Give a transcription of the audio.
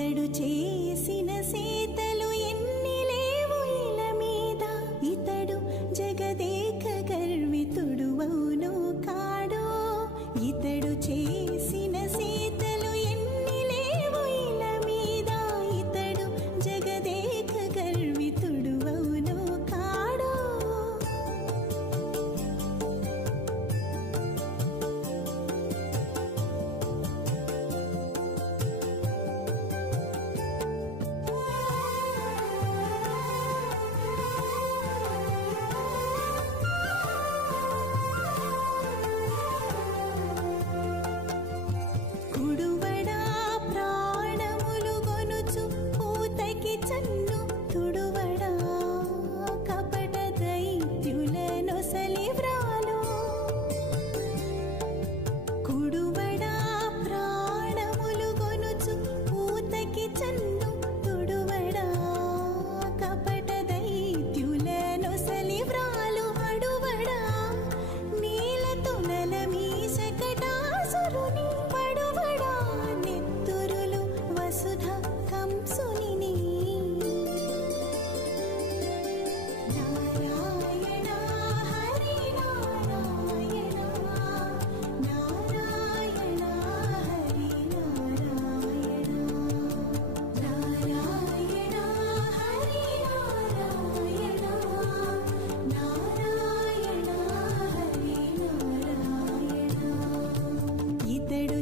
ఇతడు చేసిన సీతలు ఎన్ని లేవు ఇల మీద, ఇతడు జగదేక గర్వితుడు అవును కాడో. ఇతడు చేసిన సీతలు ఎన్ని లేవు ఇల మీద, ఇతడు జగదేక గర్వితుడు అవును కాడో. కుడువడా ప్రాణములు గొనుచు పూతకి చన్ను, తుడువడా కపట దైత్యుల నొసలి వ్రాలు. కుడువడా ప్రాణములు గొనుచు పూతకి చన్ను, తుడువడా కపట దైత్యుల నొసలి వ్రాలు. అడువడా నీల తునల మీసకటాసురుని, పడువడా నెత్తురులు వసుధ కంసుని. నారాయణ హరి నారాయణ, నారాయణ హరి నారాయణ, నారాయణ హరి నారాయణ, నారాయణ హరి నారాయణ. ఇతడు